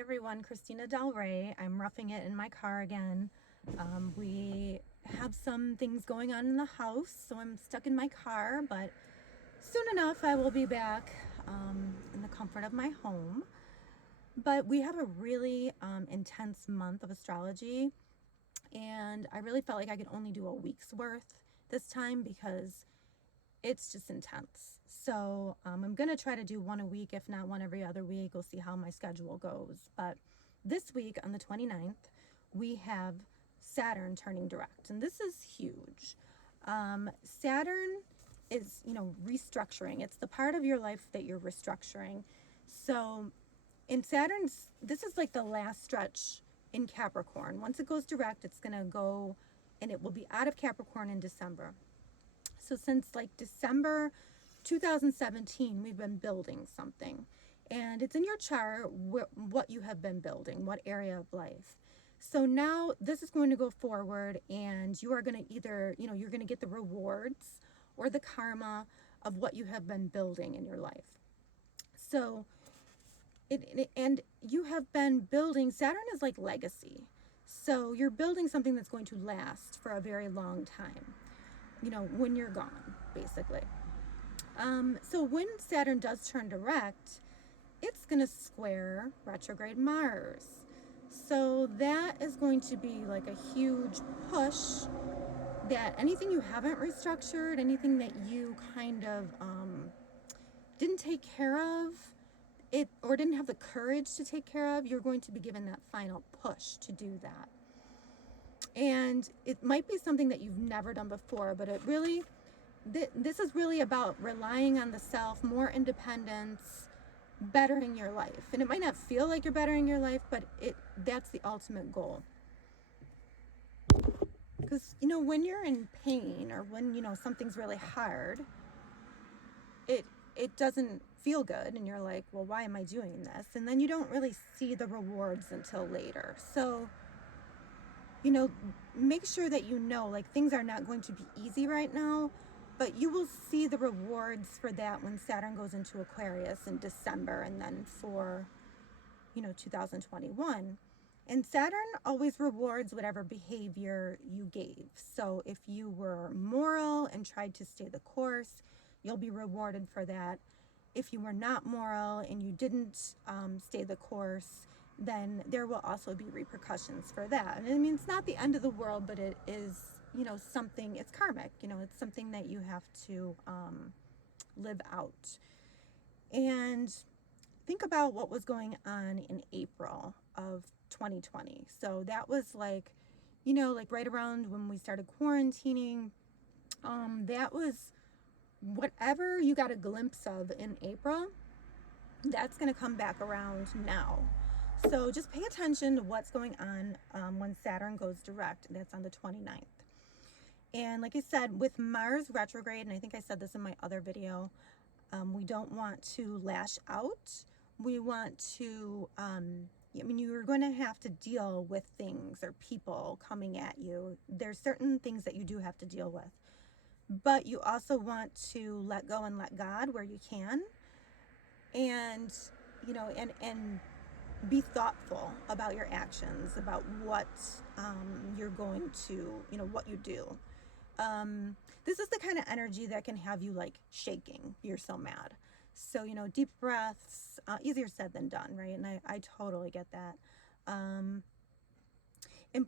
everyone, Christina Del Rey. I'm roughing it in my car again. We have some things going on in the house, so I'm stuck in my car, but soon enough I will be back in the comfort of my home. But we have a really intense month of astrology, and I really felt like I could only do a week's worth this time because it's just intense. So I'm going to try to do one a week, if not one every other week. We'll see how my schedule goes. But this week on the 29th, we have Saturn turning direct. And this is huge. Saturn is, restructuring. It's the part of your life that you're restructuring. So in Saturn's, this is like the last stretch in Capricorn. Once it goes direct, it's going to go and it will be out of Capricorn in December. So since like December 2017, we've been building something. And it's in your chart what you have been building, what area of life. So now this is going to go forward, and you are going to either, you're going to get the rewards or the karma of what you have been building in your life. So, and you have been building, Saturn is like legacy. So you're building something that's going to last for a very long time, when you're gone, basically. So when Saturn does turn direct, it's going to square retrograde Mars. So that is going to be like a huge push that anything you haven't restructured, anything that you kind of didn't take care of, or didn't have the courage to take care of, you're going to be given that final push to do that. And it might be something that you've never done before, but it really, this is really about relying on the self, more independence, bettering your life. And it might not feel like you're bettering your life, but that's the ultimate goal. Because, when you're in pain, or when, something's really hard, it doesn't feel good, and you're like, well, why am I doing this? And then you don't really see the rewards until later. So, make sure that like things are not going to be easy right now, but you will see the rewards for that when Saturn goes into Aquarius in December, and then for, 2021. And Saturn always rewards whatever behavior you gave. So if you were moral and tried to stay the course, you'll be rewarded for that. If you were not moral and you didn't stay the course, then there will also be repercussions for that. And I mean, it's not the end of the world, but it is, something, it's karmic, it's something that you have to live out. And think about what was going on in April of 2020. So that was like, like right around when we started quarantining. That was whatever you got a glimpse of in April, that's going to come back around now. So just pay attention to what's going on when Saturn goes direct. That's on the 29th. And like I said, with Mars retrograde, and I think I said this in my other video, we don't want to lash out. We want to, you're going to have to deal with things or people coming at you. There's certain things that you do have to deal with. But you also want to let go and let God where you can. And, and be thoughtful about your actions, about what you're going to, what you do. This is the kind of energy that can have you like shaking. You're so mad. So, deep breaths, easier said than done, right? And I totally get that. And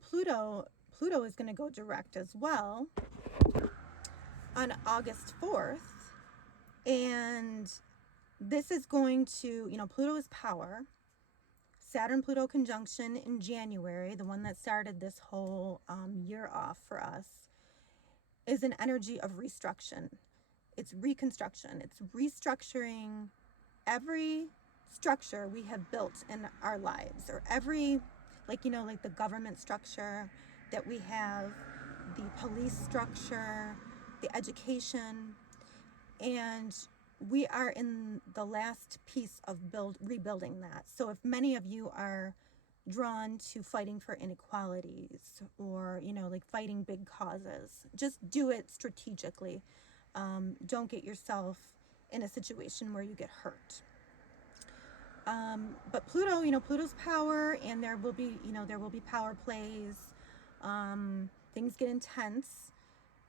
Pluto is going to go direct as well on August 4th. And this is going to, Pluto is power. Saturn-Pluto conjunction in January, the one that started this whole year off for us, is an energy of restructuring. It's reconstruction. It's restructuring every structure we have built in our lives, or every, like the government structure that we have, the police structure, the education, and we are in the last piece of rebuilding that. So if many of you are drawn to fighting for inequalities, or like fighting big causes, just do it strategically. Don't get yourself in a situation where you get hurt. But Pluto, Pluto's power, and there will be, there will be power plays. Things get intense.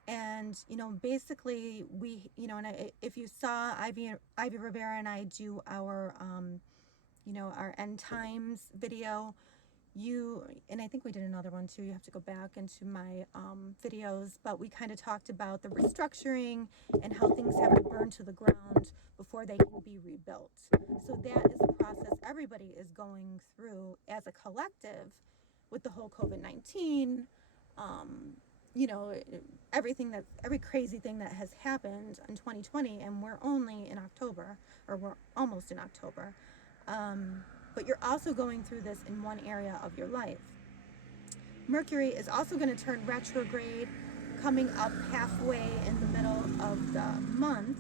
And, basically if you saw Ivy Rivera and I do our end times video, and I think we did another one too. You have to go back into my videos, but we kind of talked about the restructuring and how things have to burn to the ground before they can be rebuilt. So that is a process everybody is going through as a collective with the whole COVID-19, every crazy thing that has happened in 2020, and we're only in October, or we're almost in October. But you're also going through this in one area of your life. Mercury is also going to turn retrograde coming up halfway in the middle of the month.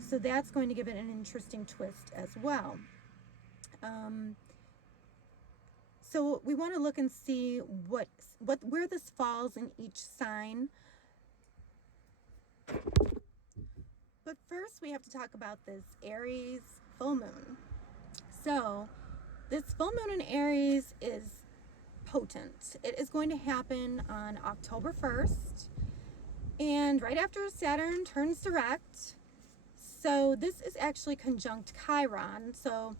So that's going to give it an interesting twist as well. So we want to look and see where this falls in each sign. But first we have to talk about this Aries full moon. So this full moon in Aries is potent. It is going to happen on October 1st, and right after Saturn turns direct. So this is actually conjunct Chiron. So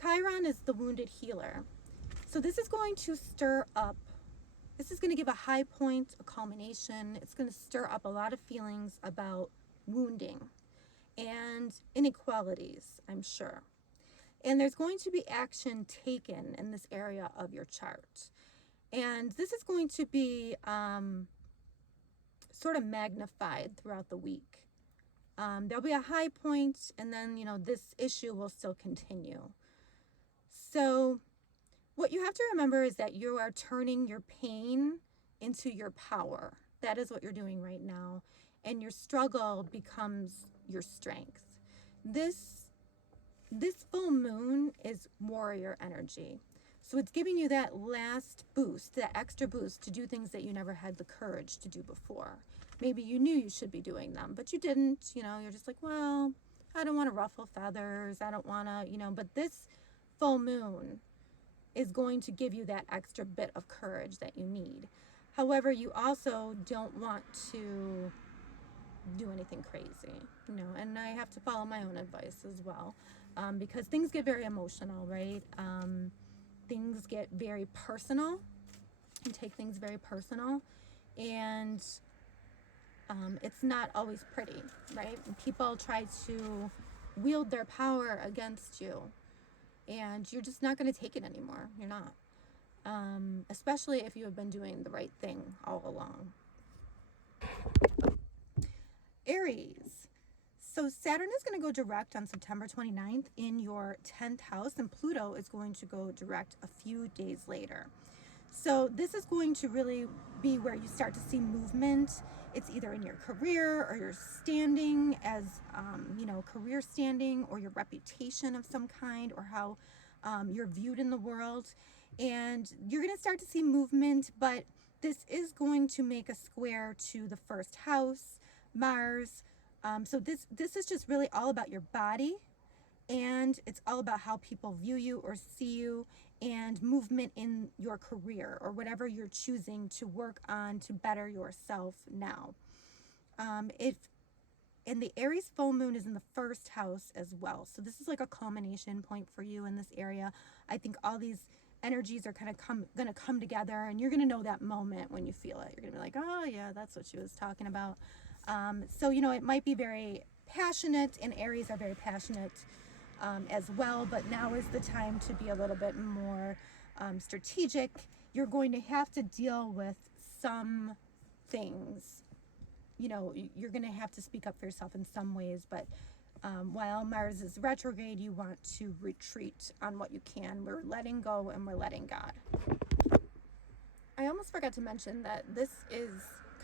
Chiron is the wounded healer. So this is going to this is going to give a high point, a culmination. It's going to stir up a lot of feelings about wounding and inequalities, I'm sure. And there's going to be action taken in this area of your chart. And this is going to be sort of magnified throughout the week. There'll be a high point, and then, this issue will still continue. So what you have to remember is that you are turning your pain into your power. That is what you're doing right now. And your struggle becomes your strength. This full moon is warrior energy. So it's giving you that last boost, that extra boost to do things that you never had the courage to do before. Maybe you knew you should be doing them, but you didn't. You're just like, well, I don't want to ruffle feathers. I don't want to, but this full moon is going to give you that extra bit of courage that you need. However, you also don't want to do anything crazy, and I have to follow my own advice as well, because things get very emotional, right? Things get very personal. You take things very personal, and it's not always pretty, right? People try to wield their power against you, and you're just not going to take it anymore. You're not. Especially if you have been doing the right thing all along. Aries. So Saturn is going to go direct on September 29th in your 10th house, and Pluto is going to go direct a few days later. So this is going to really be where you start to see movement. It's either in your career or your standing as, career standing, or your reputation of some kind, or how you're viewed in the world. And you're going to start to see movement, but this is going to make a square to the first house, Mars. So this is just really all about your body, and it's all about how people view you or see you, and movement in your career or whatever you're choosing to work on to better yourself now. And the Aries full moon is in the first house as well. So this is like a culmination point for you in this area. I think all these energies are kind of going to come together, and you're going to know that moment when you feel it. You're going to be like, oh yeah, that's what she was talking about. So, it might be very passionate, and Aries are very passionate as well, but now is the time to be a little bit more strategic. You're going to have to deal with some things. You're going to have to speak up for yourself in some ways, but while Mars is retrograde, you want to retreat on what you can. We're letting go, and we're letting God. I almost forgot to mention that this is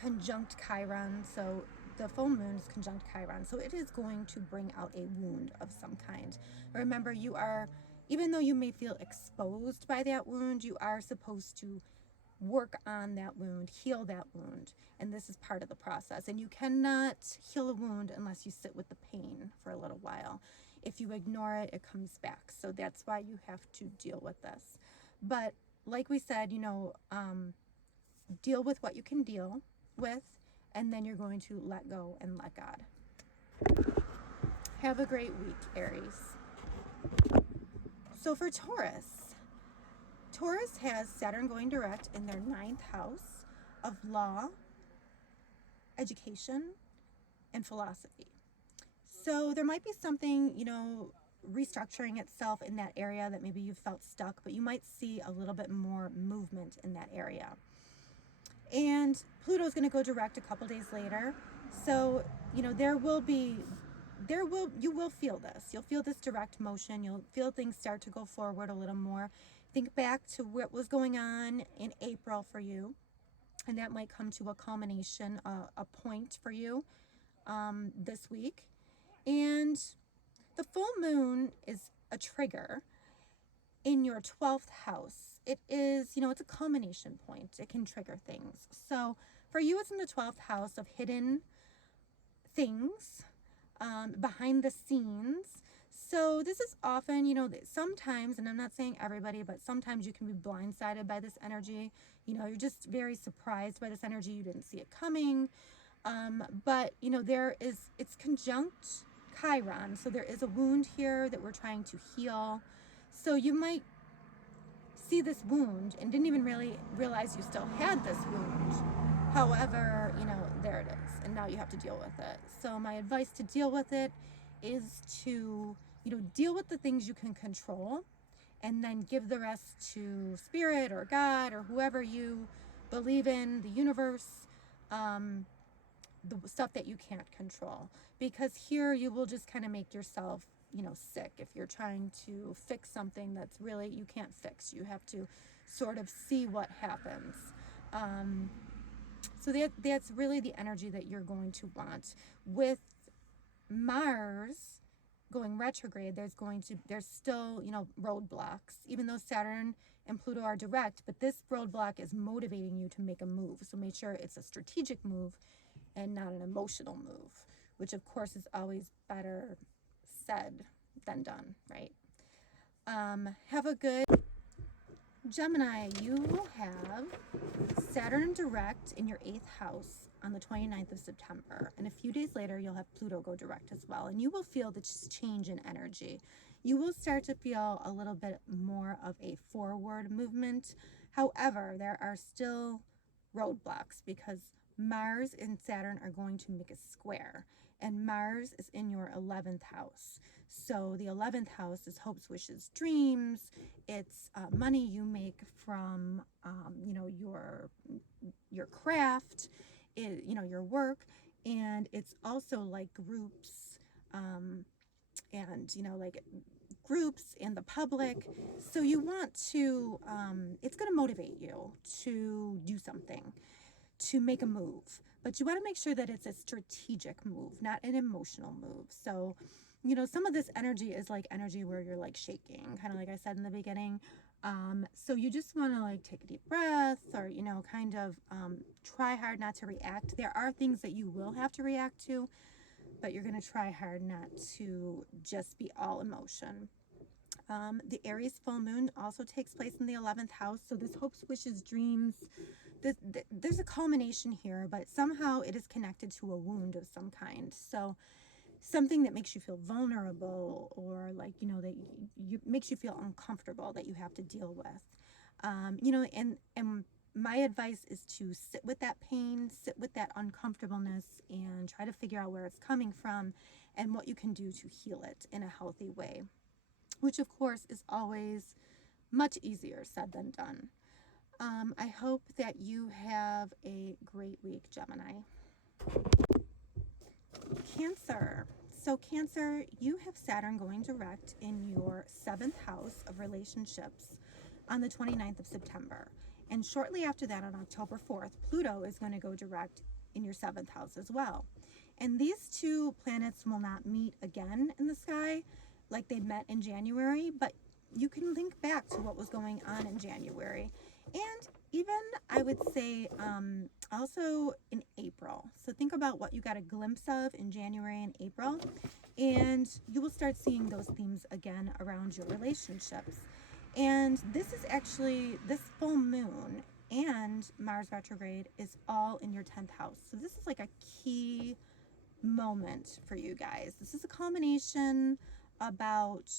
conjunct Chiron, so the full moon is conjunct Chiron, so it is going to bring out a wound of some kind. Remember, even though you may feel exposed by that wound, you are supposed to work on that wound, heal that wound, and this is part of the process. And you cannot heal a wound unless you sit with the pain for a little while. If you ignore it, it comes back. So that's why you have to deal with this. But like we said, deal with what you can deal with, and then you're going to let go and let God. Have a great week, Aries. So for Taurus, Taurus has Saturn going direct in their 9th house of law, education, and philosophy. So there might be something, restructuring itself in that area that maybe you felt stuck, but you might see a little bit more movement in that area. And Pluto is going to go direct a couple days later. So, you will feel this. You'll feel this direct motion. You'll feel things start to go forward a little more. Think back to what was going on in April for you, and that might come to a culmination, a point for you this week. And the full moon is a trigger in your 12th house. It is, it's a culmination point. It can trigger things. So for you, it's in the 12th house of hidden things, behind the scenes. So this is often, sometimes, and I'm not saying everybody, but sometimes you can be blindsided by this energy. You're just very surprised by this energy. You didn't see it coming. But, it's conjunct Chiron. So there is a wound here that we're trying to heal. So you might see this wound and didn't even really realize you still had this wound. However, there it is, and now you have to deal with it. So my advice to deal with it is to, deal with the things you can control, and then give the rest to Spirit or God or whoever you believe in, the universe, the stuff that you can't control. Because here you will just kind of make yourself sick if you're trying to fix something that's really you can't fix. You have to sort of see what happens. So that's really the energy that you're going to want. With Mars going retrograde, there's still, roadblocks, even though Saturn and Pluto are direct, but this roadblock is motivating you to make a move. So make sure it's a strategic move and not an emotional move, which of course is always better said than done, right? Have a good Gemini. You will have Saturn direct in your 8th house on the 29th of September. And a few days later, you'll have Pluto go direct as well. And you will feel this change in energy. You will start to feel a little bit more of a forward movement. However, there are still roadblocks because Mars and Saturn are going to make a square. And Mars is in your 11th house. So the 11th house is hopes, wishes, dreams. It's money you make from, your craft, your work. And it's also like groups, groups and the public. So you want to, it's going to motivate you to do something, to make a move. But you want to make sure that it's a strategic move, not an emotional move. So, some of this energy is like energy where you're like shaking, kind of like I said in the beginning. So you just want to like take a deep breath or, kind of try hard not to react. There are things that you will have to react to, but you're going to try hard not to just be all emotion. The Aries full moon also takes place in the 11th house. So this hopes, wishes, dreams, there's a culmination here, but somehow it is connected to a wound of some kind. So something that makes you feel vulnerable or like, that you makes you feel uncomfortable that you have to deal with. And my advice is to sit with that pain, sit with that uncomfortableness, and try to figure out where it's coming from and what you can do to heal it in a healthy way, which of course is always much easier said than done. I hope that you have a great week, Gemini. Cancer. So Cancer, you have Saturn going direct in your 7th house of relationships on the 29th of September. And shortly after that, on October 4th, Pluto is going to go direct in your 7th house as well. And these two planets will not meet again in the sky like they met in January, but you can link back to what was going on in January. And even, I would say, also in April. So think about what you got a glimpse of in January and April, and you will start seeing those themes again around your relationships. And this is actually, this full moon and Mars retrograde is all in your 10th house. So this is like a key moment for you guys. This is a culmination about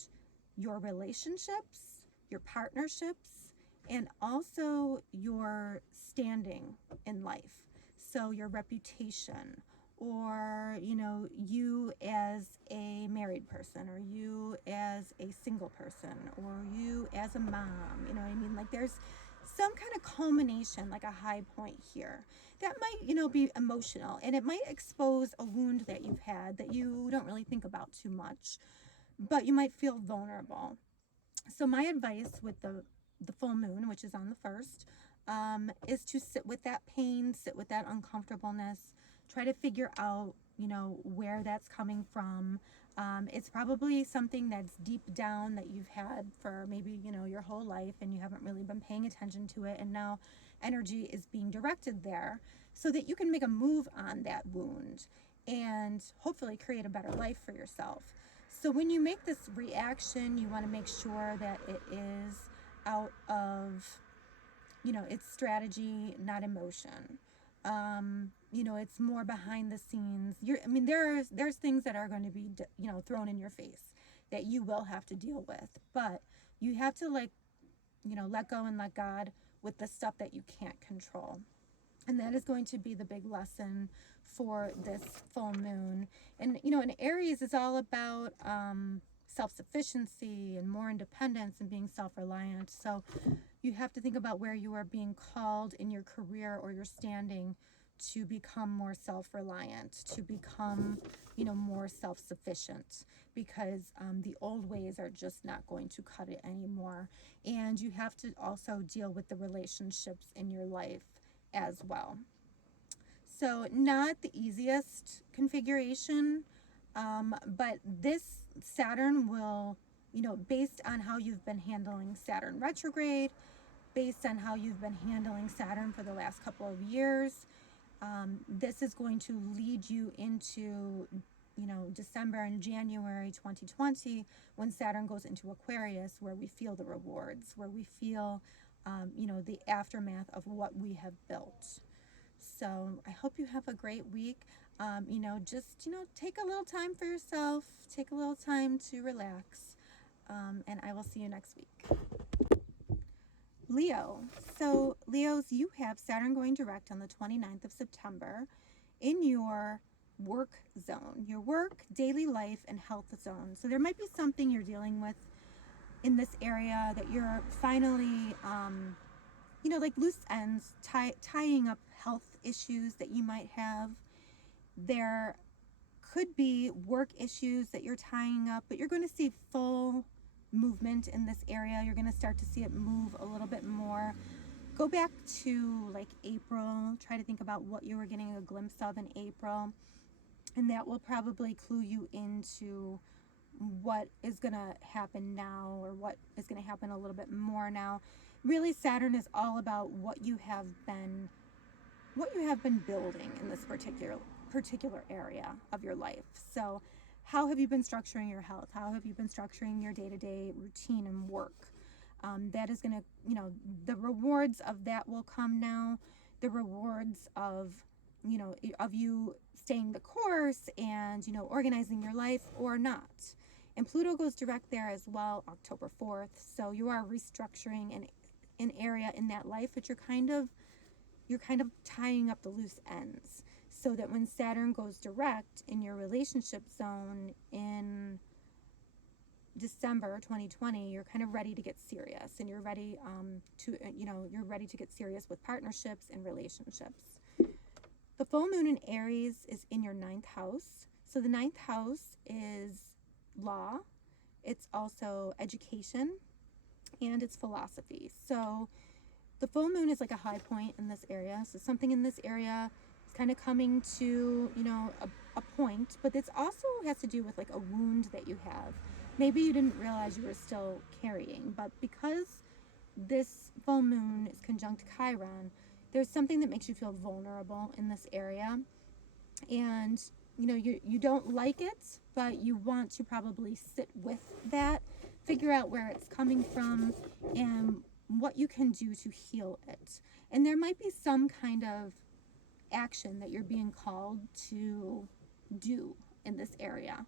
your relationships, your partnerships, and also your standing in life. So your reputation, or you as a married person, or you as a single person, or you as a mom, you know what I mean? Like there's some kind of culmination, like a high point here that might be emotional, and it might expose a wound that you've had that you don't really think about too much, but you might feel vulnerable. So my advice with the full moon, which is on the 1st, is to sit with that pain, sit with that uncomfortableness, try to figure out, where that's coming from. It's probably something that's deep down that you've had for maybe, your whole life, and you haven't really been paying attention to it. And now energy is being directed there so that you can make a move on that wound and hopefully create a better life for yourself. So when you make this reaction, you want to make sure that it is out of, it's strategy, not emotion. It's more behind the scenes. There's things that are going to be, thrown in your face that you will have to deal with, but you have to let go and let God with the stuff that you can't control. And that is going to be the big lesson for this full moon. And, in Aries is all about self-sufficiency and more independence and being self-reliant. So you have to think about where you are being called in your career or your standing to become more self-reliant, to become, more self-sufficient, because the old ways are just not going to cut it anymore. And you have to also deal with the relationships in your life as well. So not the easiest configuration, but this Saturn will, based on how you've been handling Saturn retrograde, based on how you've been handling Saturn for the last couple of years, this is going to lead you into, December and January 2020, when Saturn goes into Aquarius, where we feel the rewards, where we feel the aftermath of what we have built. So I hope you have a great week. Just take a little time for yourself, take a little time to relax, and I will see you next week. Leo. So Leos, you have Saturn going direct on the 29th of September in your work zone, your work, daily life, and health zone. So there might be something you're dealing with in this area that you're finally, like loose ends, tying up health issues that you might have. There could be work issues that you're tying up, but you're going to see full movement in this area. You're going to start to see it move a little bit more. Go back to like April. Try to think about what you were getting a glimpse of in April, and that will probably clue you into what is going to happen now, or what is going to happen a little bit more now. Really, Saturn is all about what you have been building in this particular area of your life. So how have you been structuring your health? How have you been structuring your day-to-day routine and work? That is going to, the rewards of that will come now. The rewards of you staying the course and, organizing your life or not. And Pluto goes direct there as well, October 4th. So you are restructuring an area in that life, but you're kind of tying up the loose ends, so that when Saturn goes direct in your relationship zone in December 2020, you're kind of ready to get serious, and you're ready you're ready to get serious with partnerships and relationships. The full moon in Aries is in your 9th house. So the 9th house is law. It's also education, and it's philosophy. So the full moon is like a high point in this area. So something in this area is kind of coming to, a point, but this also has to do with like a wound that you have. Maybe you didn't realize you were still carrying, but because this full moon is conjunct Chiron, there's something that makes you feel vulnerable in this area, and you don't like it, but you want to probably sit with that, figure out where it's coming from, and what you can do to heal it. And there might be some kind of action that you're being called to do in this area,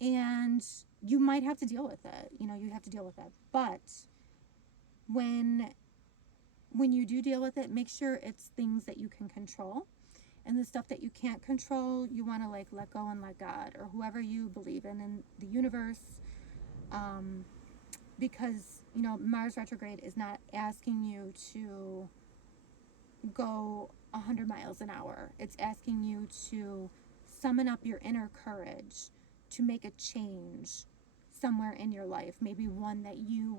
and you might have to deal with it. You have to deal with it. But when you do deal with it, make sure it's things that you can control. And the stuff that you can't control, you want to let go and let God, or whoever you believe in the universe. Because Mars retrograde is not asking you to go 100 miles an hour. It's asking you to summon up your inner courage to make a change somewhere in your life. Maybe one that you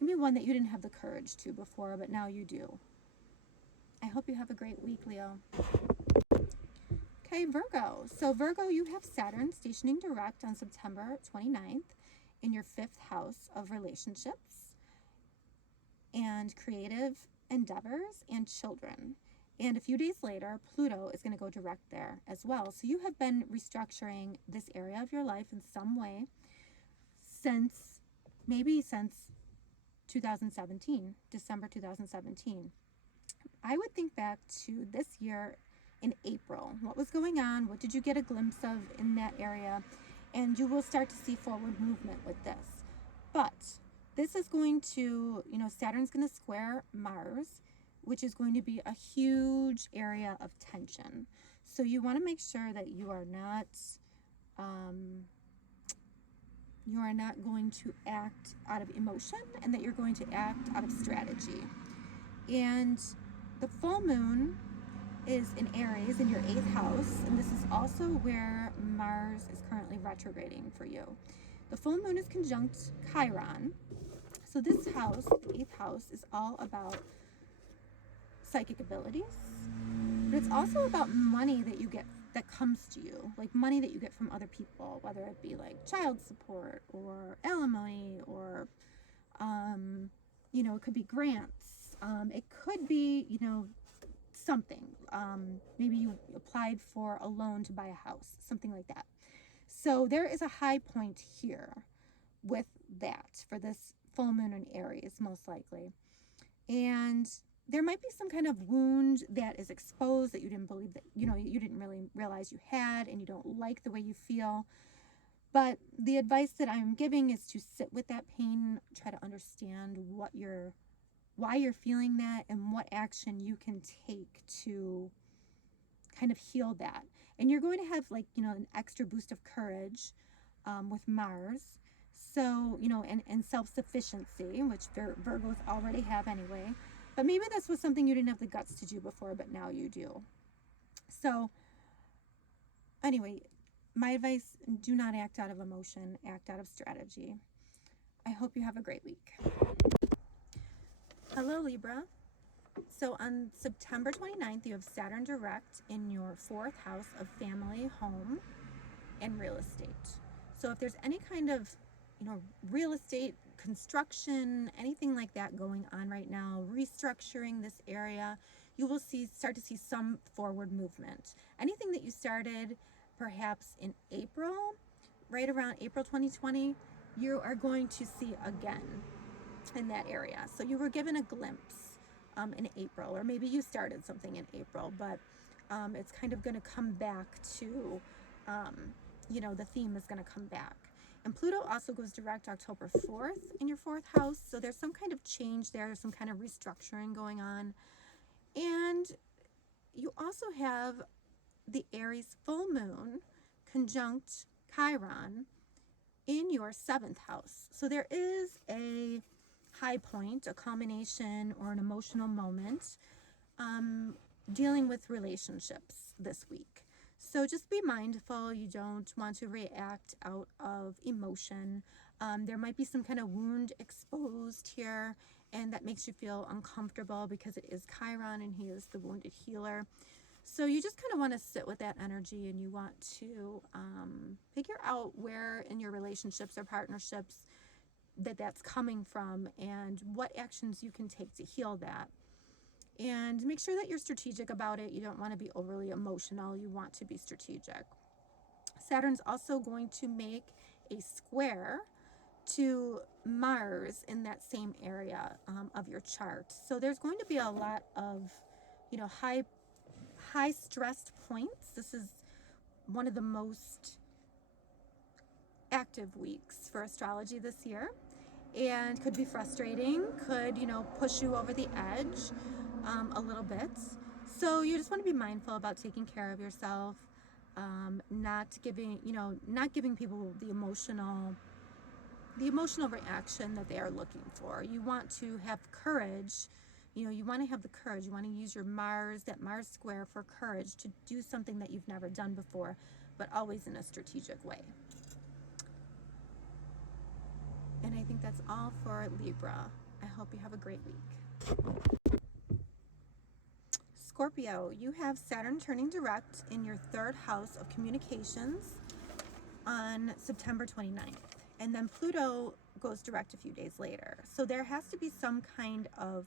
didn't have the courage to before, but now you do. I hope you have a great week, Leo. Okay, Virgo. So Virgo, you have Saturn stationing direct on September 29th in your 5th house of relationships and creative endeavors and children. And a few days later, Pluto is going to go direct there as well. So you have been restructuring this area of your life in some way since 2017, December 2017. I would think back to this year in April. What was going on? What did you get a glimpse of in that area? And you will start to see forward movement with this. But this is going to, Saturn's going to square Mars, which is going to be a huge area of tension. So you want to make sure that you are not going to act out of emotion, and that you're going to act out of strategy. And the full moon is in Aries in your 8th house, and this is also where Mars is currently retrograding for you. The full moon is conjunct Chiron. So this house, the 8th house, is all about psychic abilities, but it's also about money that you get that comes to you, like money that you get from other people, whether it be like child support or alimony, or it could be grants. It could be something. Maybe you applied for a loan to buy a house, something like that. So there is a high point here with that for this full moon in Aries, most likely. And there might be some kind of wound that is exposed that you didn't believe that, you didn't really realize you had, and you don't like the way you feel. But the advice that I'm giving is to sit with that pain, try to understand why you're feeling that, and what action you can take to kind of heal that. And you're going to have an extra boost of courage with Mars. So, and self-sufficiency, which Virgos already have anyway. But maybe this was something you didn't have the guts to do before, but now you do. So anyway, my advice, do not act out of emotion, act out of strategy. I hope you have a great week. Hello, Libra. So on September 29th, you have Saturn direct in your 4th house of family, home, and real estate. So if there's any kind of, real estate, construction, anything like that going on right now, restructuring this area, you will start to see some forward movement. Anything that you started perhaps in April, right around April 2020, you are going to see again in that area. So you were given a glimpse in April, or maybe you started something in April, but it's kind of going to come back to, the theme is going to come back. And Pluto also goes direct October 4th in your 4th house. So there's some kind of change there, some kind of restructuring going on. And you also have the Aries full moon conjunct Chiron in your 7th house. So there is a high point, a culmination, or an emotional moment dealing with relationships this week. So just be mindful. You don't want to react out of emotion. There might be some kind of wound exposed here, and that makes you feel uncomfortable because it is Chiron and he is the wounded healer. So you just kind of want to sit with that energy, and you want to figure out where in your relationships or partnerships that's coming from, and what actions you can take to heal that. And make sure that you're strategic about it. You don't want to be overly emotional. You want to be strategic. Saturn's also going to make a square to Mars in that same area of your chart. So there's going to be a lot of, high stressed points. This is one of the most active weeks for astrology this year, and could be frustrating, could, push you over the edge a little bit. So you just want to be mindful about taking care of yourself, not giving people the emotional reaction that they are looking for. You want to have courage. You want to have the courage. You want to use that Mars square for courage to do something that you've never done before, but always in a strategic way. And I think that's all for Libra. I hope you have a great week. Scorpio, you have Saturn turning direct in your 3rd house of communications on September 29th. And then Pluto goes direct a few days later. So there has to be some kind of,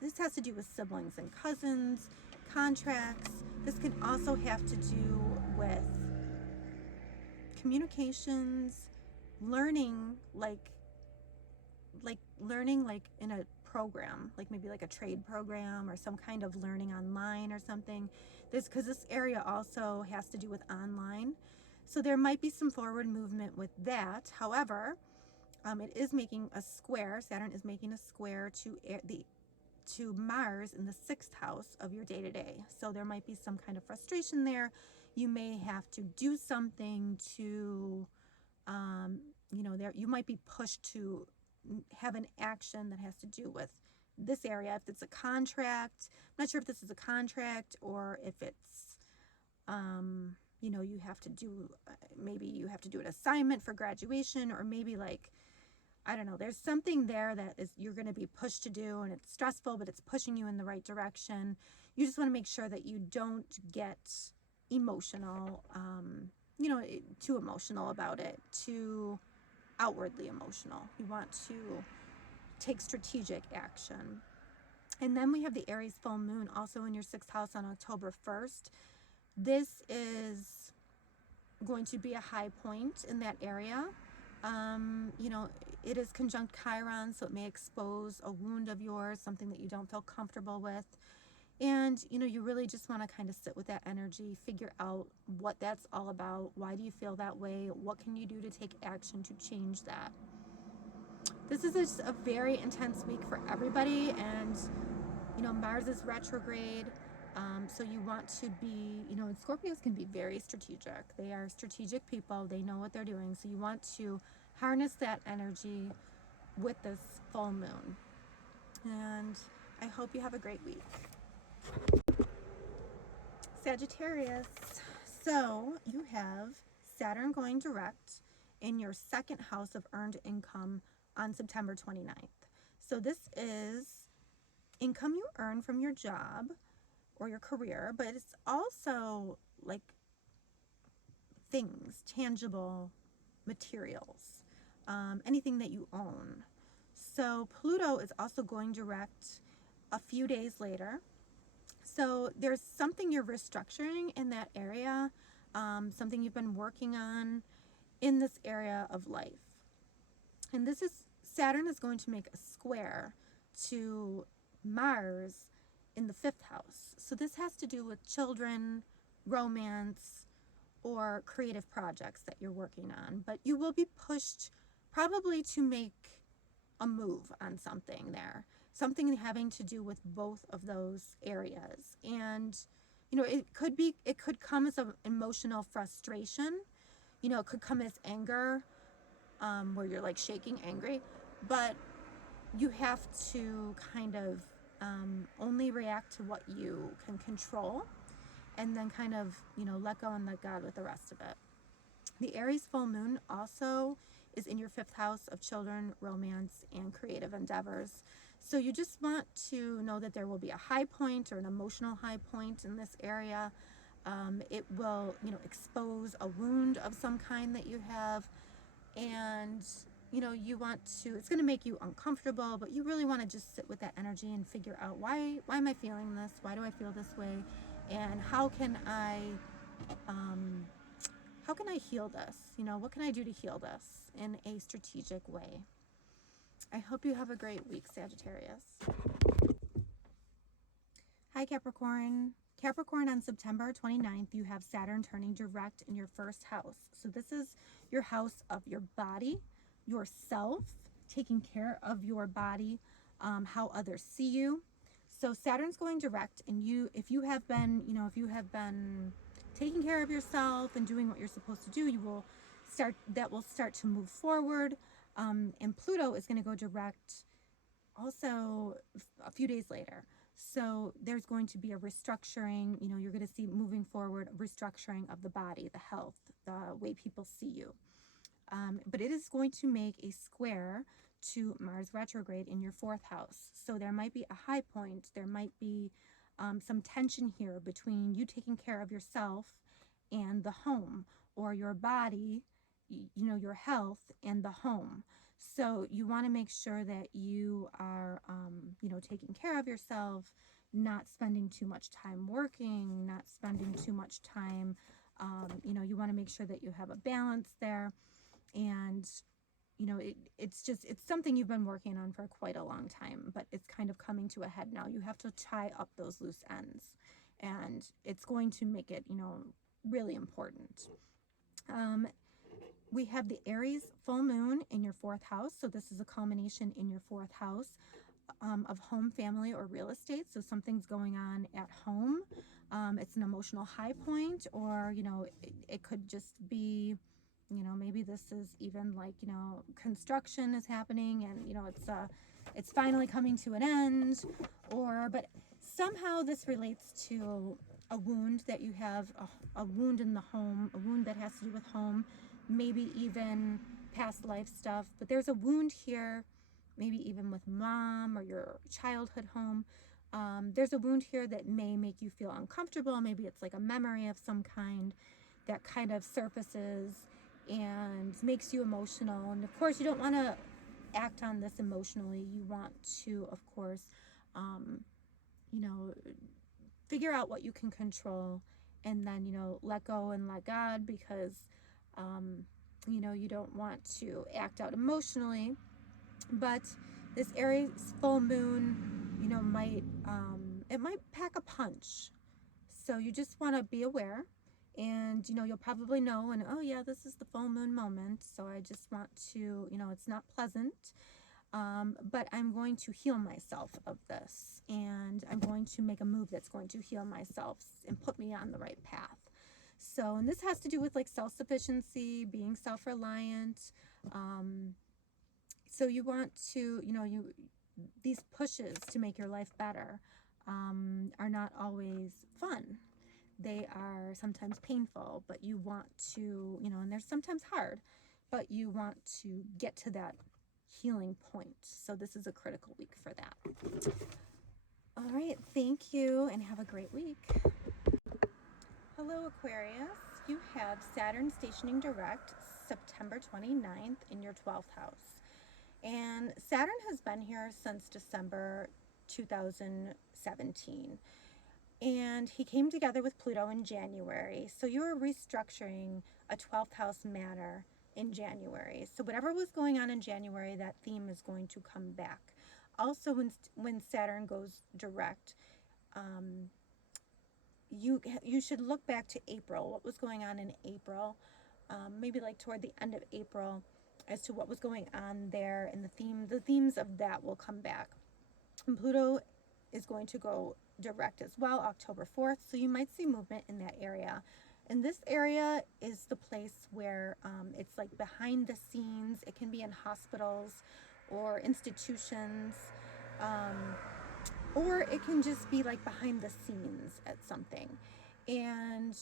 this has to do with siblings and cousins, contracts. This can also have to do with communications, learning, like in a program, like maybe like a trade program or some kind of learning online or something. Because this area also has to do with online. So there might be some forward movement with that. However, it is making a square. Saturn is making a square to Mars in the 6th house of your day-to-day. So there might be some kind of frustration there. You may have to do something to, you might be pushed to have an action that has to do with this area. If it's a contract, I'm not sure if this is a contract or if it's, you have to do, maybe you have to do an assignment for graduation, or maybe like, I don't know, there's something there that is you're going to be pushed to do, and it's stressful, but it's pushing you in the right direction. You just want to make sure that you don't get emotional, too emotional about it, too outwardly emotional. You want to take strategic action. And then we have the Aries full moon also in your 6th house on October 1st. This is going to be a high point in that area. It is conjunct Chiron, so it may expose a wound of yours, something that you don't feel comfortable with. And, you really just want to kind of sit with that energy, figure out what that's all about. Why do you feel that way? What can you do to take action to change that? This is just a very intense week for everybody. And, Mars is retrograde. So you want to be, and Scorpios can be very strategic. They are strategic people. They know what they're doing. So you want to harness that energy with this full moon. And I hope you have a great week. Sagittarius, so you have Saturn going direct in your 2nd house of earned income on September 29th. So this is income you earn from your job or your career, but it's also like things, tangible materials, anything that you own. So Pluto is also going direct a few days later. So there's something you're restructuring in that area, something you've been working on in this area of life. And Saturn is going to make a square to Mars in the 5th house. So this has to do with children, romance, or creative projects that you're working on. But you will be pushed probably to make a move on something there. Something having to do with both of those areas. And, it could come as an emotional frustration. It could come as anger, where you're like shaking angry. But you have to kind of only react to what you can control, and then kind of, let go and let God with the rest of it. The Aries full moon also is in your 5th house of children, romance, and creative endeavors. So you just want to know that there will be a high point or an emotional high point in this area. It will, expose a wound of some kind that you have. And, you want to, it's going to make you uncomfortable, but you really want to just sit with that energy and figure out why am I feeling this? Why do I feel this way? And um, how can I heal this? What can I do to heal this in a strategic way? I hope you have a great week, Sagittarius. Hi, Capricorn. Capricorn, on September 29th, you have Saturn turning direct in your first house. So this is your house of your body, yourself, taking care of your body, how others see you. So Saturn's going direct, and if you have been taking care of yourself and doing what you're supposed to do, that will start to move forward. And Pluto is going to go direct also a few days later. So there's going to be a restructuring, you're going to see moving forward, a restructuring of the body, the health, the way people see you. But it is going to make a square to Mars retrograde in your fourth house. So there might be a high point. There might be some tension here between you taking care of yourself and the home, or your body, your health and the home. So you want to make sure that you are, taking care of yourself, not spending too much time working, not spending too much time. You want to make sure that you have a balance there. And it's something you've been working on for quite a long time, but it's kind of coming to a head now. You have to tie up those loose ends, and it's going to make it really important. We have the Aries full moon in your fourth house. So this is a culmination in your fourth house of home, family, or real estate. So something's going on at home. It's an emotional high point, or it could just be, maybe this is even like, construction is happening, and it's finally coming to an end, but somehow this relates to a wound that you have, a wound in the home, a wound that has to do with home, maybe even past life stuff. But there's a wound here, maybe even with mom or your childhood home. There's a wound here that may make you feel uncomfortable. Maybe it's like a memory of some kind that kind of surfaces and makes you emotional. And of course, you don't want to act on this emotionally. You want to, of course, figure out what you can control, and then, let go and let God, because, you don't want to act out emotionally. But this Aries full moon, it might pack a punch. So you just want to be aware, and you'll probably know, and oh yeah, this is the full moon moment, so I just want to, it's not pleasant, but I'm going to heal myself of this, and I'm going to make a move that's going to heal myself and put me on the right path. So, and this has to do with like self-sufficiency, being self-reliant. So you want to, these pushes to make your life better are not always fun. They are sometimes painful, but you want to, and they're sometimes hard, but you want to get to that healing point. So this is a critical week for that. All right, thank you, and have a great week. Hello, Aquarius. You have Saturn stationing direct September 29th in your 12th house. And Saturn has been here since December 2017. And he came together with Pluto in January. So you are restructuring a 12th house matter in January. So whatever was going on in January, that theme is going to come back. Also, when Saturn goes direct, you should look back to April. What was going on in April? Maybe like toward the end of April, as to what was going on there, and the themes of that will come back. And Pluto is going to go direct as well, October 4th. So you might see movement in that area. And this area is the place where it's like behind the scenes. It can be in hospitals or institutions, or it can just be like behind the scenes at something. And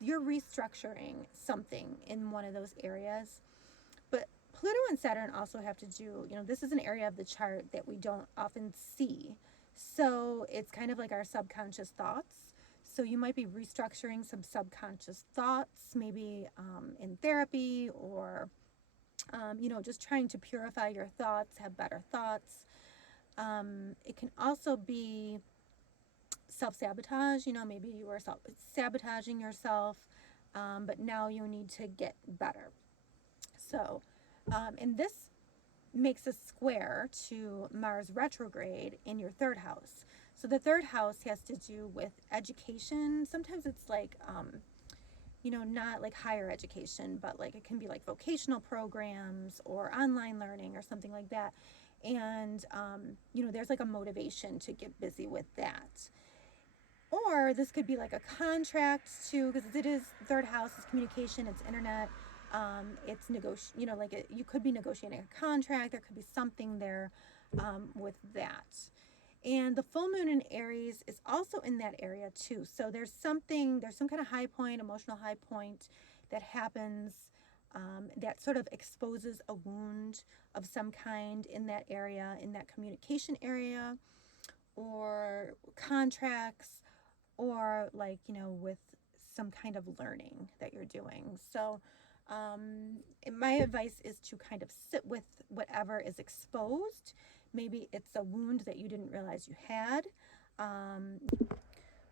you're restructuring something in one of those areas. But Pluto and Saturn also have to do, this is an area of the chart that we don't often see. So it's kind of like our subconscious thoughts. So you might be restructuring some subconscious thoughts, maybe in therapy, or just trying to purify your thoughts, have better thoughts. It can also be self-sabotage. Maybe you were sabotaging yourself, but now you need to get better. So, and this makes a square to Mars retrograde in your third house. So the third house has to do with education. Sometimes it's like, not like higher education, but like it can be like vocational programs or online learning or something like that. And, there's like a motivation to get busy with that. Or this could be like a contract too, because it is third house, it's communication, it's internet, it's you could be negotiating a contract. There could be something there with that. And the full moon in Aries is also in that area too. So there's some kind of high point, emotional high point that happens that sort of exposes a wound of some kind in that area, in that communication area, or contracts, or like, with some kind of learning that you're doing. So my advice is to kind of sit with whatever is exposed. Maybe it's a wound that you didn't realize you had.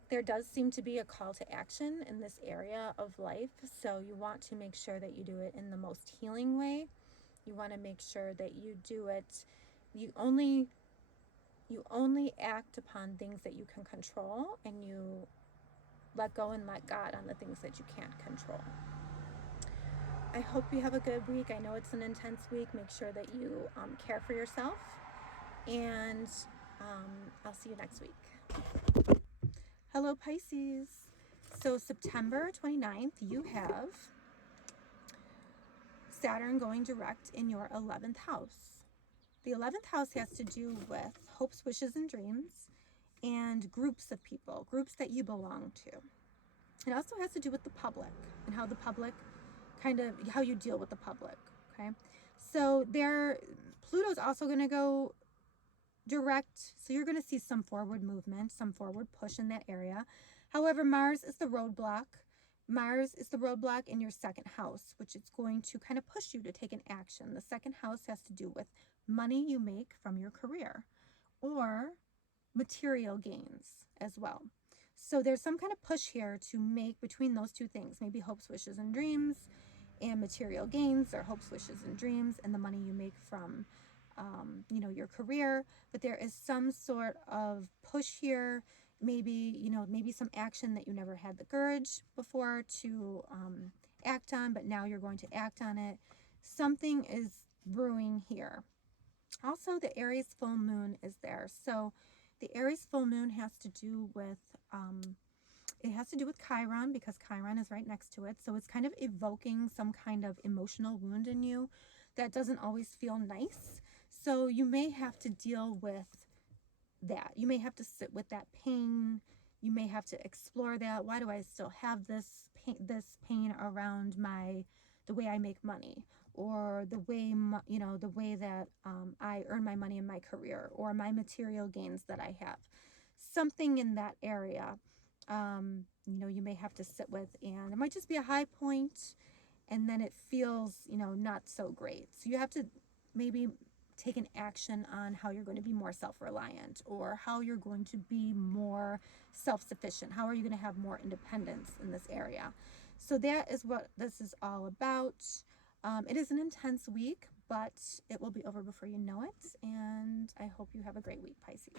There does seem to be a call to action in this area of life, so you want to make sure that you do it in the most healing way. You want to make sure that you do it, you only act upon things that you can control, and you let go and let God on the things that you can't control. I hope you have a good week. I know it's an intense week. Make sure that you care for yourself, and I'll see you next week. Hello, Pisces. So September 29th, you have Saturn going direct in your 11th house. The 11th house has to do with hopes, wishes, and dreams, and groups of people, groups that you belong to. It also has to do with the public and how the public how you deal with the public, okay? So Pluto's also going to go direct, so you're going to see some forward movement, some forward push in that area. However, Mars is the roadblock. Mars is the roadblock in your second house, which is going to kind of push you to take an action. The second house has to do with money you make from your career or material gains as well. So there's some kind of push here to make between those two things, maybe hopes, wishes, and dreams, and material gains, or hopes, wishes, and dreams, and the money you make from your career. But there is some sort of push here, maybe some action that you never had the courage before to act on, but now you're going to act on it. Something is brewing here. Also, the Aries full moon is there. So the Aries full moon has to do with Chiron, because Chiron is right next to it. So it's kind of evoking some kind of emotional wound in you that doesn't always feel nice. So you may have to deal with that. You may have to sit with that pain. You may have to explore that. Why do I still have this pain around the way I make money, or the way that I earn my money in my career, or my material gains that I have? Something in that area, you may have to sit with, and it might just be a high point, and then it feels, not so great. So you have to maybe take an action on how you're going to be more self-reliant, or how you're going to be more self-sufficient. How are you going to have more independence in this area? So that is what this is all about. It is an intense week, but it will be over before you know it. And I hope you have a great week, Pisces.